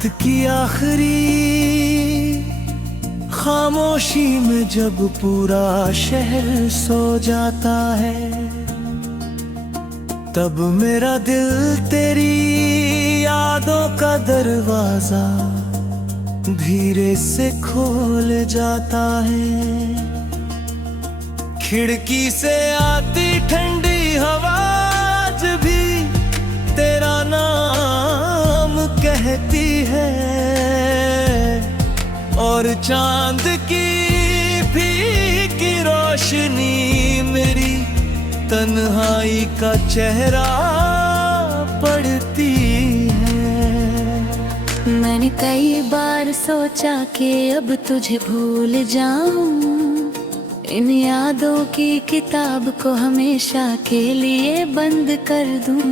रात की आखिरी खामोशी में जब पूरा शहर सो जाता है, तब मेरा दिल तेरी यादों का दरवाजा धीरे से खोल जाता है। खिड़की से आती ठंडी हवा आज भी तेरा नाम कहती है, और चांद की फीकी रोशनी मेरी तन्हाई का चेहरा पढ़ती है। मैंने कई बार सोचा कि अब तुझे भूल जाऊं, इन यादों की किताब को हमेशा के लिए बंद कर दूं।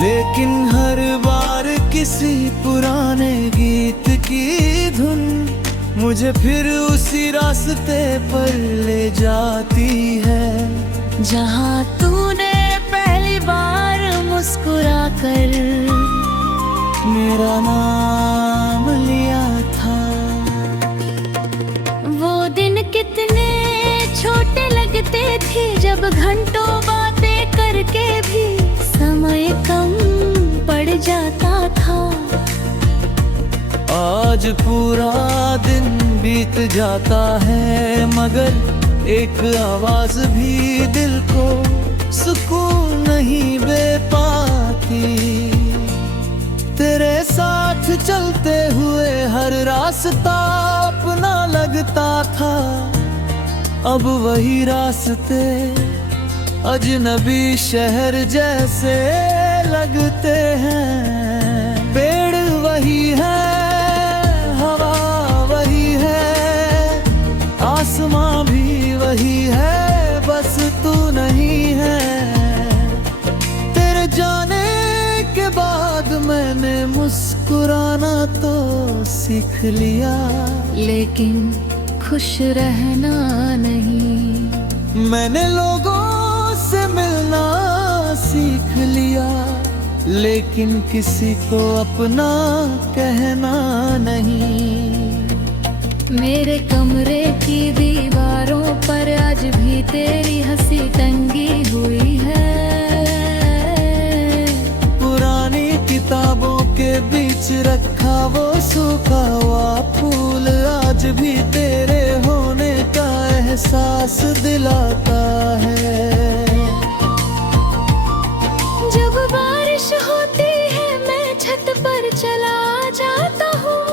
लेकिन हर बार किसी पुराने गीत की धुन मुझे फिर उसी रास्ते पर ले जाती है, जहाँ तूने पहली बार मुस्कुरा कर मेरा नाम लिया था। वो दिन कितने छोटे लगते थे, जब घंटों बातें करके भी समय कम पड़ जाता था। आज पूरा दिन बीत जाता है, मगर एक आवाज भी दिल को सुकून नहीं दे पाती। तेरे साथ चलते हुए हर रास्ता अपना लगता था, अब वही रास्ते अजनबी शहर जैसे लगते हैं। पेड़ वही है, हवा वही है, आसमां भी वही है, बस तू नहीं है। तेरे जाने के बाद मैंने मुस्कुराना तो सीख लिया, लेकिन खुश रहना नहीं। मैंने लोगों से मिलना सीख लिया, लेकिन किसी को अपना कहना नहीं। मेरे कमरे की दीवारों पर आज भी तेरी हंसी टंगी हुई है। पुरानी किताबों के बीच रखा वो सूखा हुआ फूल आज भी तेरे होने का एहसास दिलाता है। जब बारिश होती है मैं छत पर चला जाता हूँ,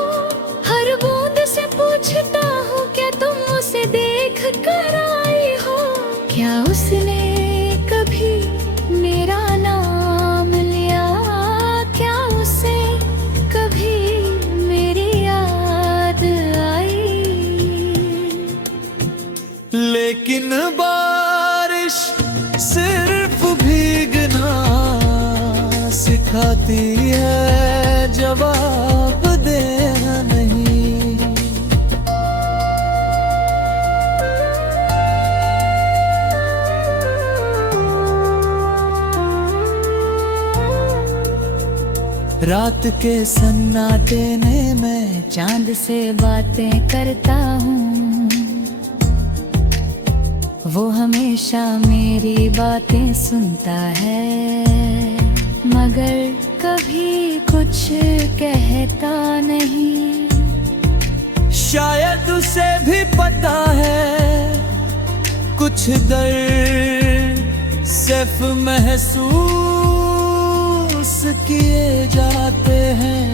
हर बूंद से पूछता हूँ क्या तुम उसे देख कर आई हो। क्या उसने कभी मेरा नाम लिया, क्या उसे कभी मेरी याद आई। लेकिन बारिश सिर्फ भीगना सिखाती है, जवाब देना नहीं। रात के सन्नाटे में मैं चांद से बातें करता हूँ, वो हमेशा मेरी बातें सुनता है, मगर कभी कुछ कहता नहीं। शायद उसे भी पता है कुछ दर्द सिर्फ महसूस किए जाते हैं।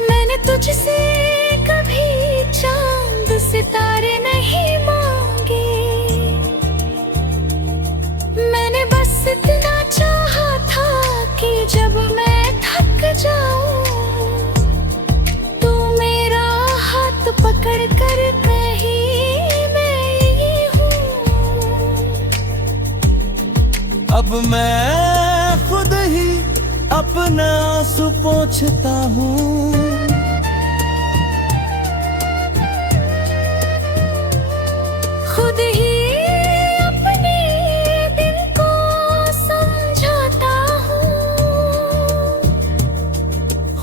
मैंने तुझसे कभी चांद सितारे नहीं मांगे, मैंने बस इतना चाहा था कि जब मैं थक जाऊं तू मेरा हाथ पकड़ कर कहीं मैं ये हूँ। अब मैं खुद ही अपना आंसू पोंछता हूँ,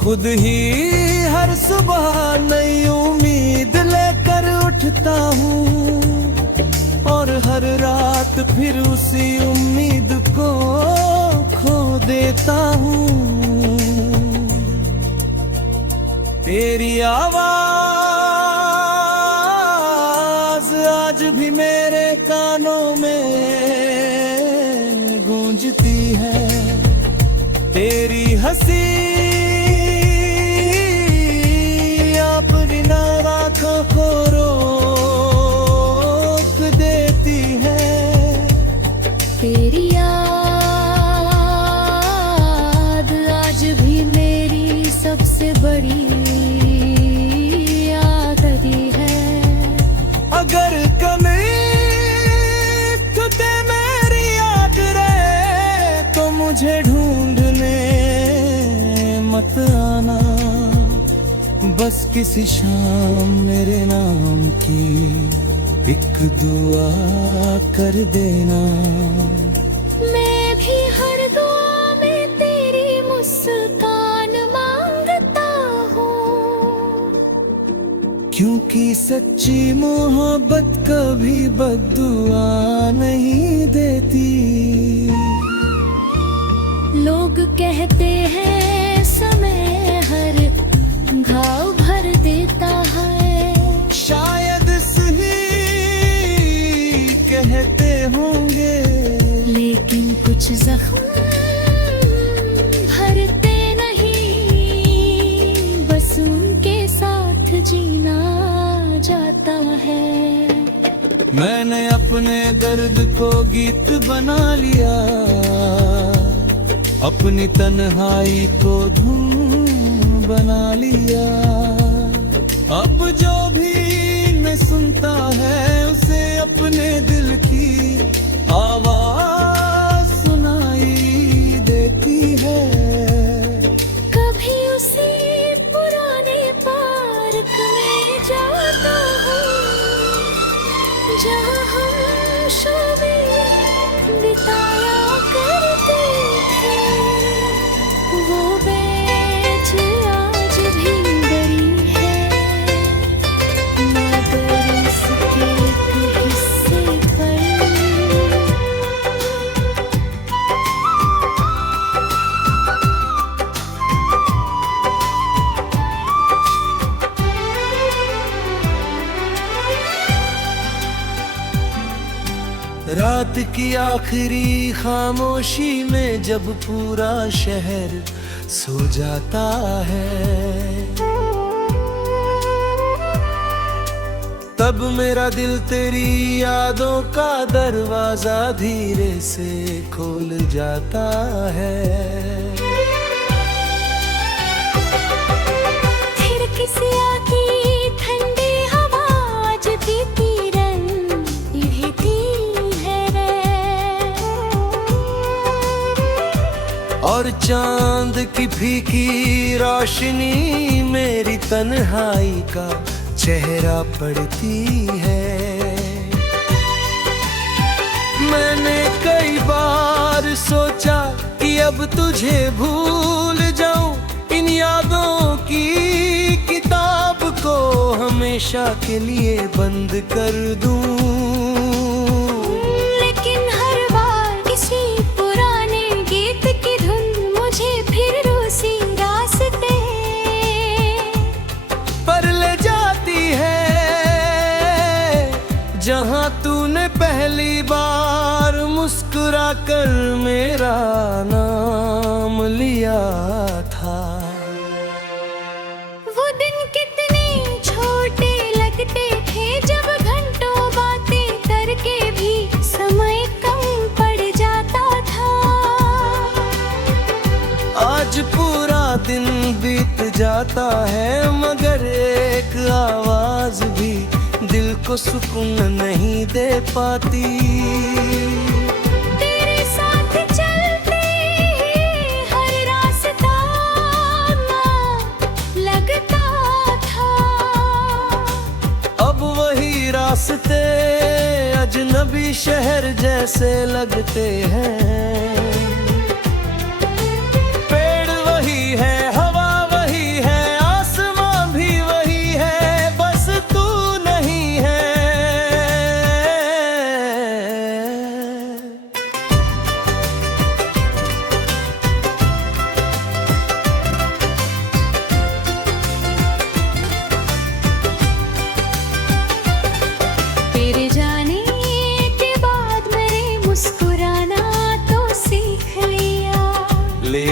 खुद ही हर सुबह नई उम्मीद लेकर उठता हूँ, और हर रात फिर उसी उम्मीद को खो देता हूँ। तेरी आवाज आज भी मेरे कानों में गूंजती है, तेरी हंसी अपनी आँखों को रोक देती है। तेरी याद आज भी मेरी सबसे बड़ी आदती है। अगर कभी तुझे मेरी याद रहे तो मुझे ढूंढने मत आना, बस किसी शाम मेरे नाम की एक दुआ कर देना। मैं भी हर दुआ में तेरी मुस्कान मांगता हूँ, क्योंकि सच्ची मोहब्बत कभी बद्दुआ नहीं देती। लोग कहते हैं समय हर घाव भर देता है, शायद सही कहते होंगे, लेकिन कुछ जख्म भरते नहीं, बस उनके साथ जीना जाता है। मैंने अपने दर्द को गीत बना लिया, अपनी तन्हाई को धुन बना लिया। अब जो भी मैं सुनता है उसे अपने दिल की आवाज सुनाई देती है। कभी उसी पुराने पार्क में जाता हूँ जहाँ हम शोभे बिताया करते थे। वो बेच आज भी बड़ी है, मैं बरस के एक हिस्से पर। रात की आखिरी खामोशी में जब पूरा शहर सो जाता है, तब मेरा दिल तेरी यादों का दरवाजा धीरे से खोल जाता है। फिर किसी आती ठंडी हवा आज भी तीरन रहती है, और चांद की फीकी रोशनी मेरी तन्हाई का चेहरा पड़ती है। मैंने कई बार सोचा कि अब तुझे भूल जाऊं, इन यादों की किताब को हमेशा के लिए बंद कर दूं। लेकिन हर बार किसी पुराने गीत की धुन मुझे फिर उसी रास्ते पर ले जाती है, जहां तूने पहली बार मुस्कुरा कर मेरा नाम लिया था। वो दिन कितने छोटे लगते थे जब घंटों बातें करके भी समय कम पड़ जाता था। आज पूरा दिन बीत जाता है मगर एक आवाज भी दिल को सुकून नहीं दे पाती। तेरे साथ चलते हर रास्ता ना लगता था, अब वही रास्ते अजनबी शहर जैसे लगते हैं। पेड़ वही है, हवा वही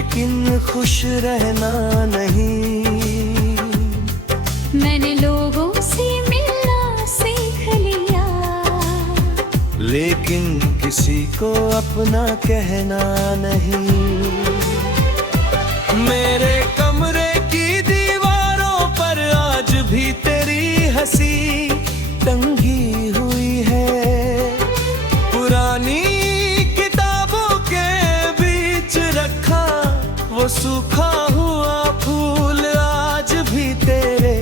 लेकिन खुश रहना नहीं। मैंने लोगों से मिलना सीख लिया, लेकिन किसी को अपना कहना नहीं। मेरे कमरे की दीवारों पर आज भी तेरी हंसी टंगी हुई है। पुरानी किताबों के बीच रखा वो सूखा हुआ फूल आज भी तेरे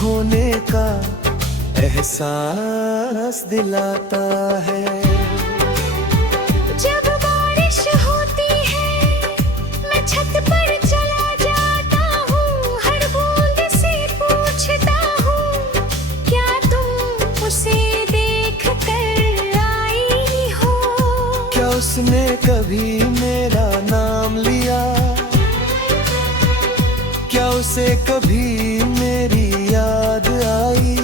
होने का एहसास दिलाता है। जब बारिश होती है मैं छत पर चला जाता हूँ, हर बूंद से पूछता हूँ क्या तुम उसे देख कर आई हो। क्या उसने कभी मेरा नाम लिया, क्या उसे कभी मेरी याद आई।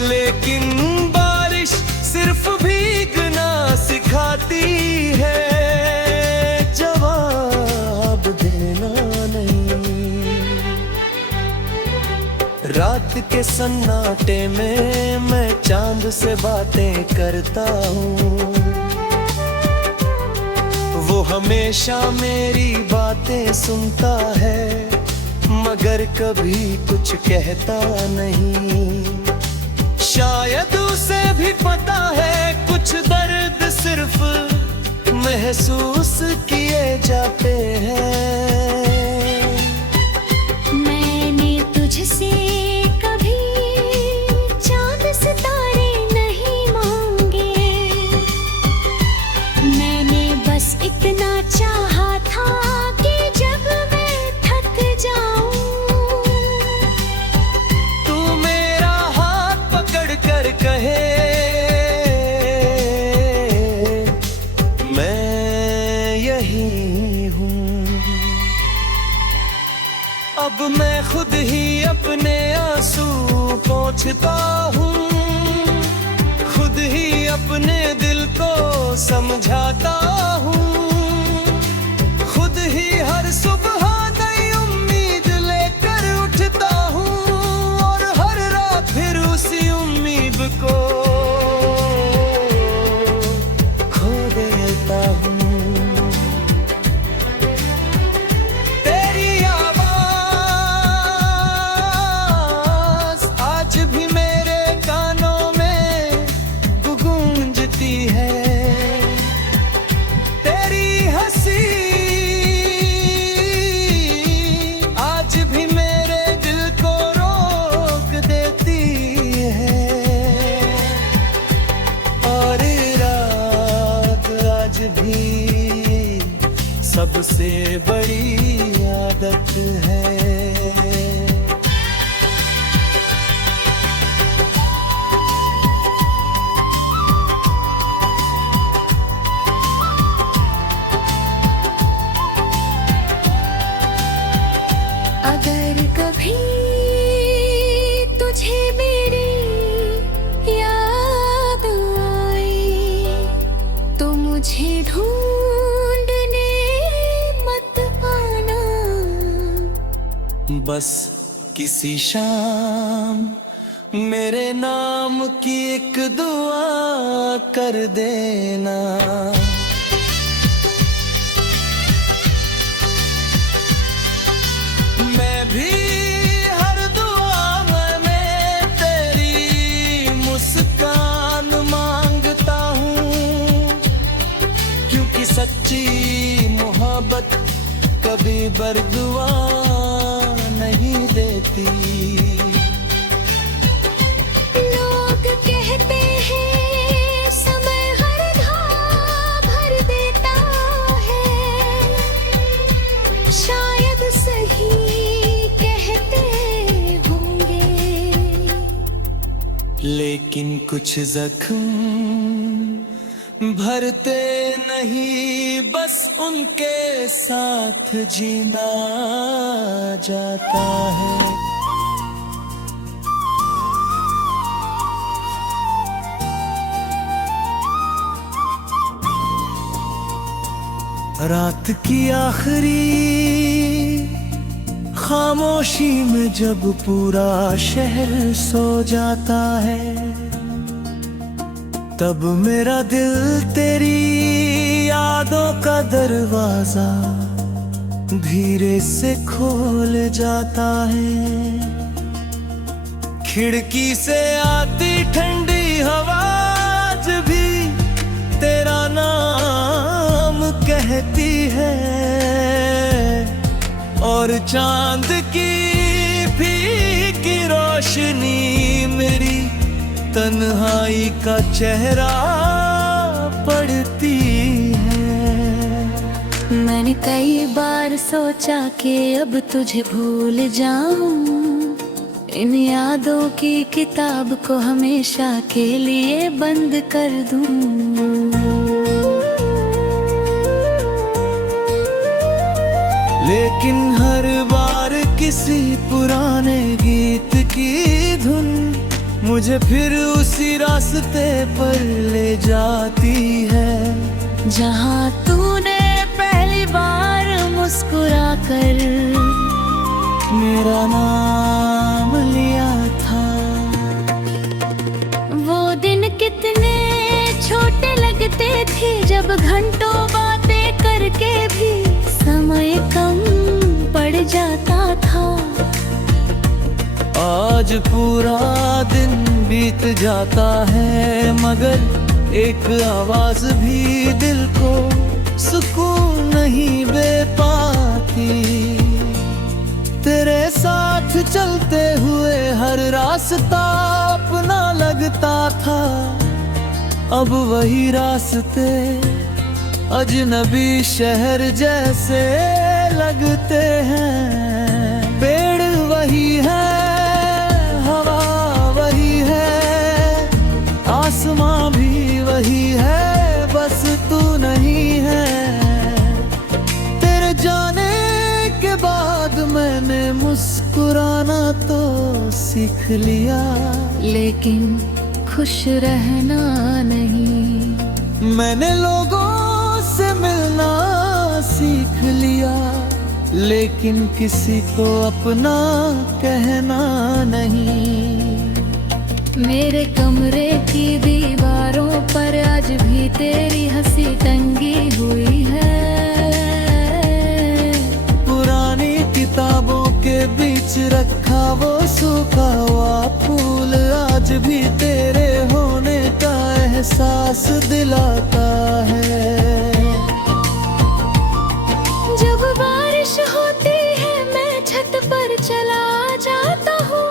लेकिन बारिश सिर्फ भीगना सिखाती है, जवाब देना नहीं। रात के सन्नाटे में मैं चांद से बातें करता हूँ, वो हमेशा मेरी बातें सुनता है मगर कभी कुछ कहता नहीं। शायद उसे भी पता है कुछ दर्द सिर्फ महसूस किए जाते हैं। मैंने तुझसे कभी चांद सितारे नहीं मांगे, मैंने बस इतना चाहा था कि जब मैं थक जाऊं तू मेरा हाथ पकड़ कर कहे मैं यही हूँ। अब मैं खुद ही अपने आंसू पोंछता हूँ, खुद ही अपने दिल को समझाता हूँ, खुद ही हर सुबह नई उम्मीद लेकर उठता हूँ और हर रात फिर उसी उम्मीद को खो देता हूँ। तेरी आवाज़ आज भी मेरे कानों में गूंजती है, तेरी हंसी आज भी मेरे दिल को रोक देती है। और रात आज भी सबसे बड़ी आदत है। अगर कभी तुझे मेरी याद आई तो मुझे ढूंढने मत आना। बस किसी शाम मेरे नाम की एक दुआ कर देना। मैं भी हर दुआ में तेरी मुस्कान मांगता हूँ, क्योंकि सच्ची मोहब्बत कभी बरदुआ नहीं देती। लोग कहते हैं समय हर घाव भर देता है, शायद सही कहते होंगे, लेकिन कुछ जख्म भरते नहीं, बस उनके साथ जीना जाता है। रात की आखिरी खामोशी में जब पूरा शहर सो जाता है, तब मेरा दिल तेरी यादों का दरवाजा धीरे से खोल जाता है। खिड़की से आती ठंडी हवा आज भी तेरा नाम कहती है, और चांद की फीकी रोशनी मेरी तन्हाई का चेहरा पड़ती है। मैंने कई बार सोचा कि अब तुझे भूल जाऊं, इन यादों की किताब को हमेशा के लिए बंद कर दूं। लेकिन हर बार किसी पुराने गीत की धुन मुझे फिर उसी रास्ते पर ले जाती है, जहाँ तूने पहली बार मुस्कुरा कर मेरा नाम लिया था। वो दिन कितने छोटे लगते थे, जब घंटों बातें करके भी समय कम पड़ जाता था। आज पूरा दिन बीत जाता है, मगर एक आवाज भी दिल को सुकून नहीं दे पाती। तेरे साथ चलते हुए हर रास्ता अपना लगता था, अब वही रास्ते अजनबी शहर जैसे लगते हैं। पेड़ वही है, हवा वही है, आसमां भी वही है, बस तू नहीं है। तेरे जाने के बाद मैंने मुस्कुराना तो सीख लिया, लेकिन खुश रहना नहीं। मैंने लोगों से मिलना सीख लिया, लेकिन किसी को अपना कहना नहीं। मेरे कमरे की दीवारों पर आज भी तेरी हंसी टंगी हुई है। पुरानी किताबों के बीच रखा वो सूखा हुआ फूल आज भी तेरे होने का एहसास दिलाता है। जब बारिश होती है मैं छत पर चला जाता हूँ,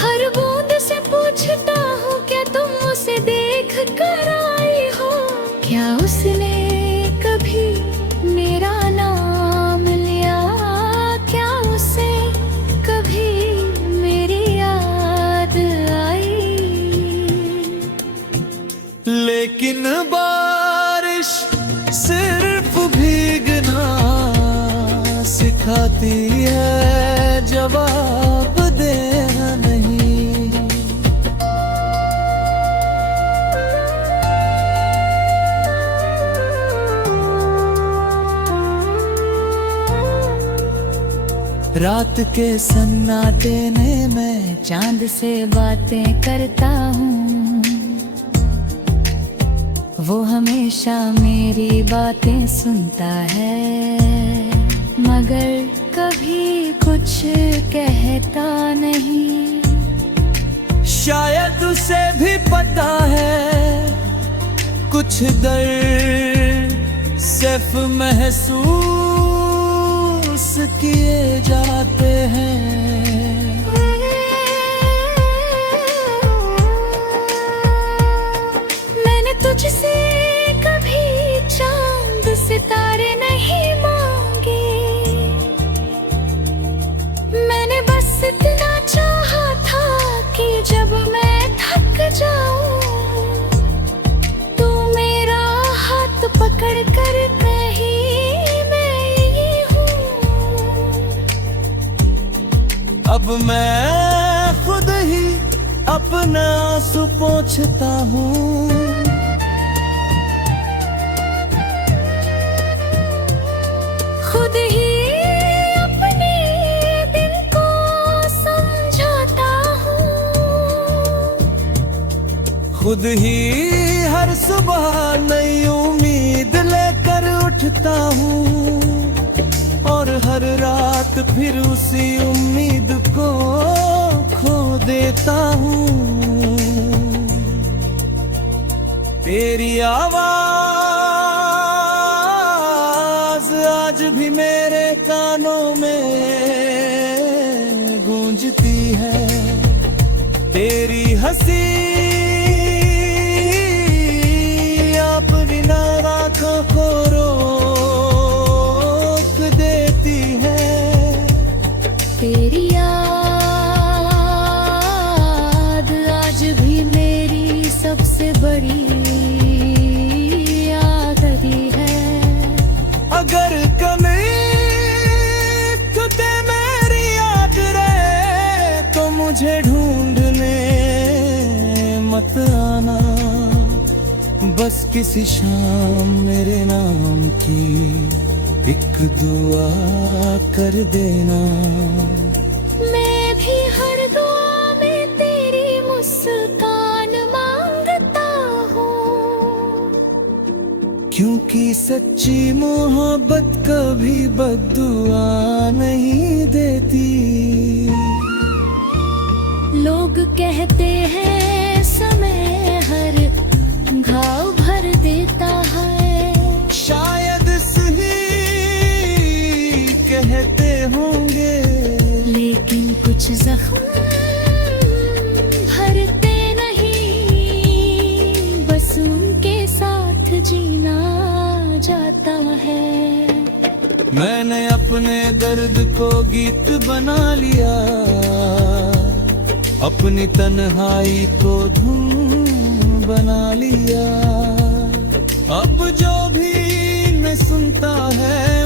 हर बूंद से पूछता हूँ क्या तुम उसे देख कर आई हो। क्या उसने कभी मेरा नाम लिया, क्या उसे कभी मेरी याद आई। लेकिन बारिश सिर्फ भीगना सिखाती है, जवाब देना नहीं। रात के सन्नाटे में मैं चांद से बातें करता हूँ, वो हमेशा मेरी बातें सुनता है, मगर कभी कुछ कहता नहीं। शायद उसे भी पता है कुछ दर्द सिर्फ महसूस किए जाते हैं। मैंने तुझसे कभी चांद सितारे नहीं मांगे, मैंने बस इतना चाहा था कि जब मैं थक जाऊं तू मेरा हाथ पकड़ कर कहीं मैं ये हूँ। अब मैं खुद ही अपना आंसू पोंछता हूँ। खुद ही हर सुबह नई उम्मीद लेकर उठता हूँ और हर रात फिर उसी उम्मीद को खो देता हूँ। तेरी आवाज आज भी मेरे कानों में गूंजती है, तेरी हंसी अपनी आँखों को रोक देती है। तेरी याद आज भी मेरी सबसे बड़ी आदरी है। अगर कभी तुझे मेरी याद रहे तो मुझे ढूंढने मत आना, बस किसी शाम मेरे नाम की एक दुआ कर देना। मैं भी हर दुआ में तेरी मुस्कान मांगता हूँ, क्योंकि सच्ची मोहब्बत कभी बद्दुआ नहीं देती। लोग कहते हैं समय हर घाव भर देता है, शायद सही कहते होंगे, लेकिन कुछ जख्म भरते नहीं, बस उनके साथ जीना जाता है। मैंने अपने दर्द को गीत बना लिया, अपनी तन्हाई को धुन बना लिया। अब जो भी न सुनता है